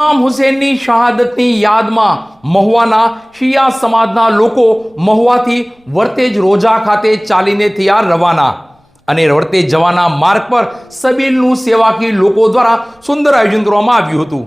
ઇમામ હુસેનની શહાદતની યાદમાં મહુવાના શિયા સમાજના લોકો મહુવાથી વર્તેજ રોજા ખાતે ચાલીને થયા રવાના. અને વર્તેજ જવાના માર્ગ પર સબીલનું સેવાકી લોકો દ્વારા સુંદર આયોજન કરવામાં આવ્યું હતું.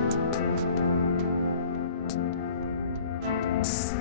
ます。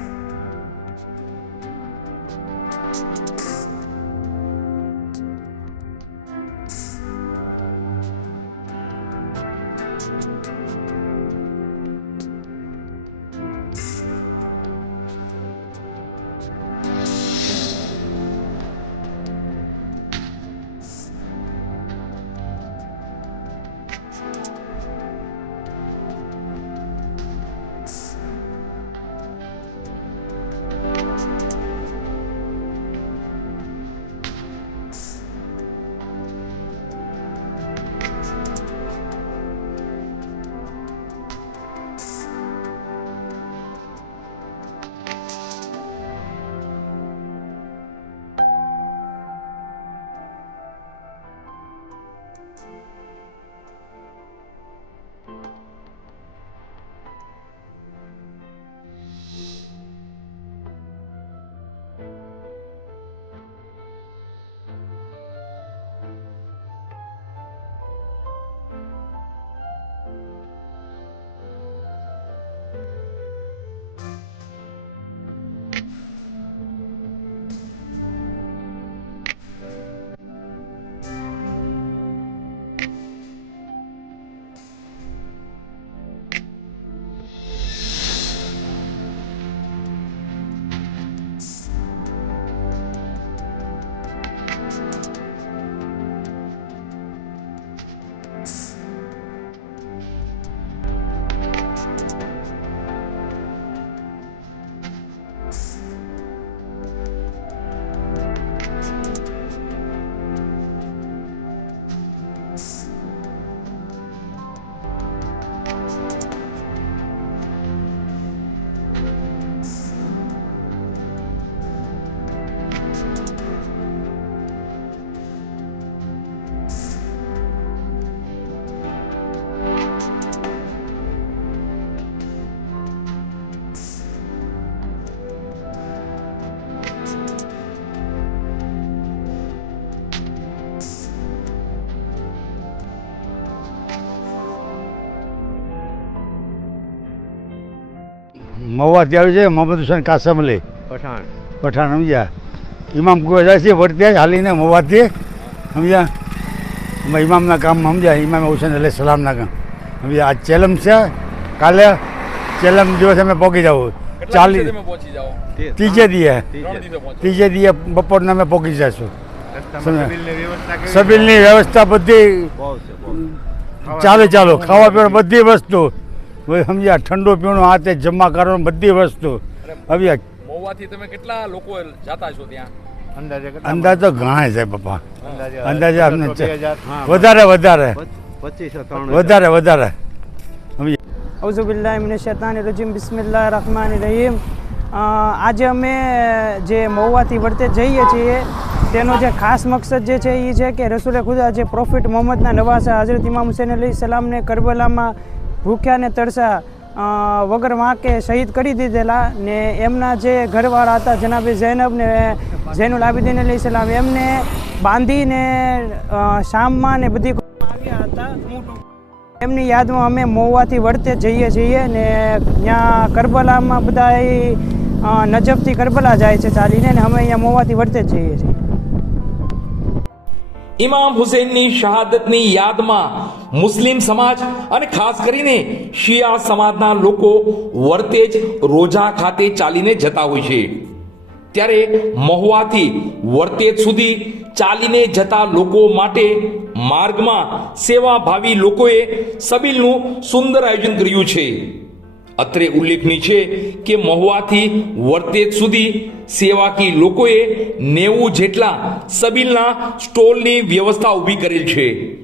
મહુવાથી ત્યાં છે મોહમ્મદ હુસેન કાસમ અલી. પઠાણ. પઠાણ સમજ્યા? ઇમામ જાય છે વર્ત્યા હાલીને મહુવાથી સમજ્યા? એમાં ઇમામના કામ સમજ્યા? ઇમામ હુસેન અલી સલામના કામ. સમજ્યા? આજ ચેલમ છે કાલે ચેલમ દિવસે અમે પહોંચી જવું ચાલી ત્રીજે દીએ. ત્રીજે દીએ બપોરના અમે પહોંચી જઈશું? સબીલની વ્યવસ્થા બધી ચાલે ચાલો. ખાવા પીવાની બધી વસ્તુ. સમજ્યા ઠંડુ પીણું આ તે જમા કરવાનું બધી વસ્તુ. હવે મહુવાથી તમે કેટલા લોકો જાતા છો ત્યાં? અંદાજે અંદાજ તો ઘણા છે પપ્પા. અંદાજે અંદાજે વધારે વધારે. વધારે વધારે. વધારે ઇમને શેતાન રજીમ બિસ્મિલ્લા રહમાન રહીમ. આજે અમે જે મહુવાથી વર્તે જઈએ છીએ તેનો જે ખાસ મકસદ જે છે એ છે કે રસુલે ખુદા જે પ્રોફિટ મોહમ્મદના નવાસા હઝરત ઇમામ હુસેન અલી સલામને કરબલામાં ભૂખ્યા ને તરસા વગર વાંકે શહીદ કરી દીધેલા ને એમના જે ઘરવાળા હતા, જનાબી ઝૈનબ ને ઝૈનુલ આબિદીન અલી સલામ, એમને બાંધીને શામમાં ને બધી આવ્યા હતા એમની યાદમાં અમે મોવાથી વળતે જઈએ છીએ ને ત્યાં કરબલામાં બધા નજબથી કરબલા જાય છે ચાલીને ને અમે અહીંયા મોવાથી વળતે જઈએ છીએ. ઇમામ હુસૈનની શહાદતની યાદમાં મુસ્લિમ સમાજ અને ખાસ કરીને શિયા સમાજના લોકો વર્તેજ રોજા ખાતે ચાલીને જતા હોય છે. ત્યારે મહુવાથી વર્તેજ સુધી ચાલીને જતા લોકો માટે માર્ગમાં સેવાભાવી લોકોએ સબીલનું સુંદર આયોજન કર્યું છે. અત્રે ઉલ્લેખનીય છે કે મહુવાથી વર્તેજ સુધી સેવાકી લોકોએ નેવું જેટલા સબીલના સ્ટોલની વ્યવસ્થા ઊભી કરેલ છે.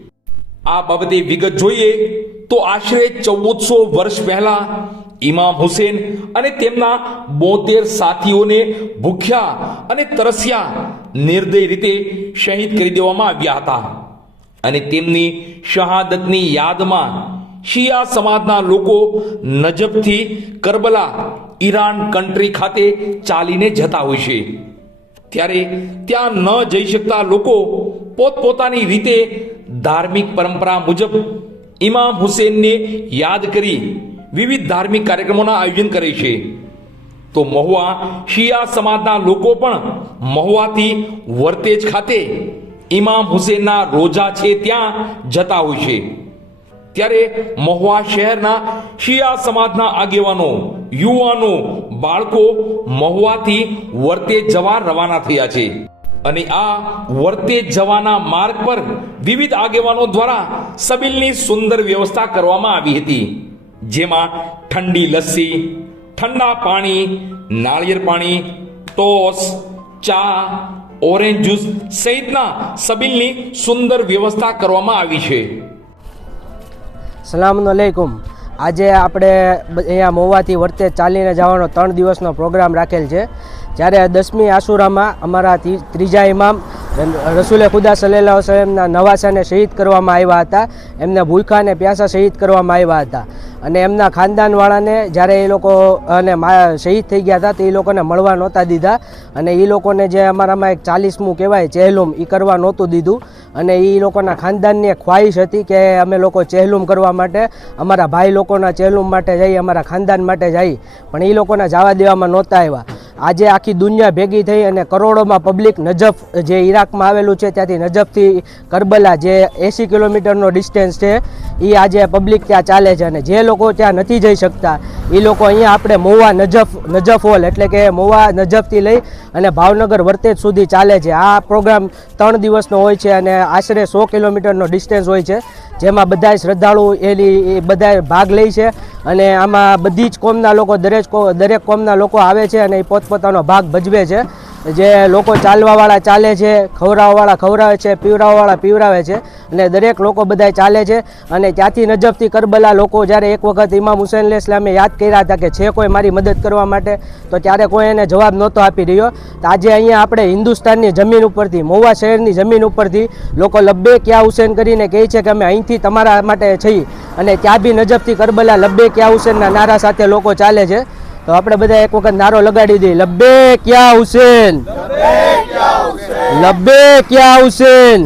આ બાબતે વિગત જોઈએ તો આશરે ચૌદસો વર્ષ પહેલા ઇમામ હુસેન અને તેમના બોતેર સાથીઓને ભૂખ્યા અને તરસ્યા નિર્દય રીતે શહીદ કરી દેવામાં આવ્યા હતા. અને તેમની શહાદતની યાદમાં શિયા સમાજના લોકો નજબથી કરબલા ઈરાન કન્ટ્રી ખાતે ચાલીને જતા હોય છે. ત્યારે ત્યાં ન જઈ શકતા લોકો પોતપોતાની રીતે ધાર્મિક પરંપરા મુજબ ઇમામ હુસેનને યાદ કરી વિવિધ ધાર્મિક કાર્યક્રમોના આયોજન કરે છે. તો મહુવા શિયા સમાજના લોકો પણ મહુવાથી વર્તેજ ખાતે ઇમામ હુસેનના રોજા છે ત્યાં જતા હોય છે. ત્યારે મહુવા શહેરના શિયા સમાજના આગેવાનો, યુવાનો, બાળકો મહુવાથી વર્તે જવા રવાના થયા છે. અને આ વર્તે જવાના માર્ગ પર વિવિધ આગેવાનો દ્વારા સબીલની સુંદર વ્યવસ્થા કરવામાં આવી હતી. જેમાં ઠંડી લસ્સી, ઠંડા પાણી, નાળિયેર પાણી, ટોસ, ચા, ઓરેન્જ જ્યુસ સહિતના સબીલની સુંદર વ્યવસ્થા કરવામાં આવી છે. સલામ અલૈકુમ આજે આપણે અહીંયા મોવાથી વર્તે ચાલીને જવાનો ત્રણ દિવસનો પ્રોગ્રામ રાખેલ છે. જ્યારે દસમી આશુરામાં અમારા ત્રીજા ઇમામ રસુલે ખુદા સલેલા અલૈહિ વસલ્લમના નવાસાને શહીદ કરવામાં આવ્યા હતા. એમને ભૂખા અને પ્યાસા શહીદ કરવામાં આવ્યા હતા. અને એમના ખાનદાનવાળાને જ્યારે એ લોકો, અને શહીદ થઈ ગયા હતા, તો એ લોકોને મળવા નહોતા દીધા. અને એ લોકોને જે અમારામાં એક ચાલીસમું કહેવાય ચહેલુમ એ કરવા નહોતું દીધું. અને એ લોકોના ખાનદાનની ખ્વાહિશ હતી કે અમે લોકો ચહેલુમ કરવા માટે, અમારા ભાઈ લોકોના ચહેલુમ માટે જઈ, અમારા ખાનદાન માટે જઈ. પણ એ લોકોના જવા દેવામાં નહોતા આવ્યા. આજે આખી દુનિયા ભેગી થઈ અને કરોડોમાં પબ્લિક નજફ જે ઈરાકમાં આવેલું છે, ત્યાંથી નજફથી કરબલા જે એંસી કિલોમીટરનો ડિસ્ટન્સ છે એ આજે પબ્લિક ત્યાં ચાલે છે અને જે લોકો ત્યાં નથી જઈ શકતા એ લોકો અહીંયા આપણે મોવા નજફ નજફ હોલ એટલે કે મોવા નજફથી લઈ અને ભાવનગર વર્તેજ સુધી ચાલે છે. આ પ્રોગ્રામ ત્રણ દિવસનો હોય છે અને આશરે સો કિલોમીટરનો ડિસ્ટન્સ હોય છે, જેમાં બધા શ્રદ્ધાળુ એની બધા ભાગ લે છે અને આમાં બધી જ કોમના લોકો દરેક દરેક કોમના લોકો આવે છે અને એ પોતપોતાનો ભાગ ભજવે છે. જે લોકો ચાલવાવાળા ચાલે છે ખવડાવવાવાળા ખવડાવે છે પીવડાવવાવાળા પીવડાવે છે અને દરેક લોકો બધા ચાલે છે અને ત્યાંથી નજબથી કરબલા લોકો જ્યારે એક વખત ઇમામ હુસેન અલી ઇસ્લામે યાદ કર્યા હતા કે છે કોઈ મારી મદદ કરવા માટે, તો ત્યારે કોઈ એને જવાબ નહોતો આપી રહ્યો. તો આજે અહીંયા આપણે હિન્દુસ્તાનની જમીન ઉપરથી, મહુવા શહેરની જમીન ઉપરથી લોકો લબ્બે ક્યાં હુસેન કરીને કહે છે કે અમે અહીંથી તમારા માટે છીએ. અને ત્યાં બી નજબથી કરબલા લબ્બે ક્યાં હુસેનના નારા સાથે લોકો ચાલે છે. તો આપણે બધા એક વખત નારો લગાડી દઈએ. લબ્બે ક્યાં હુસેન? લબ્બે ક્યાં હુસેન?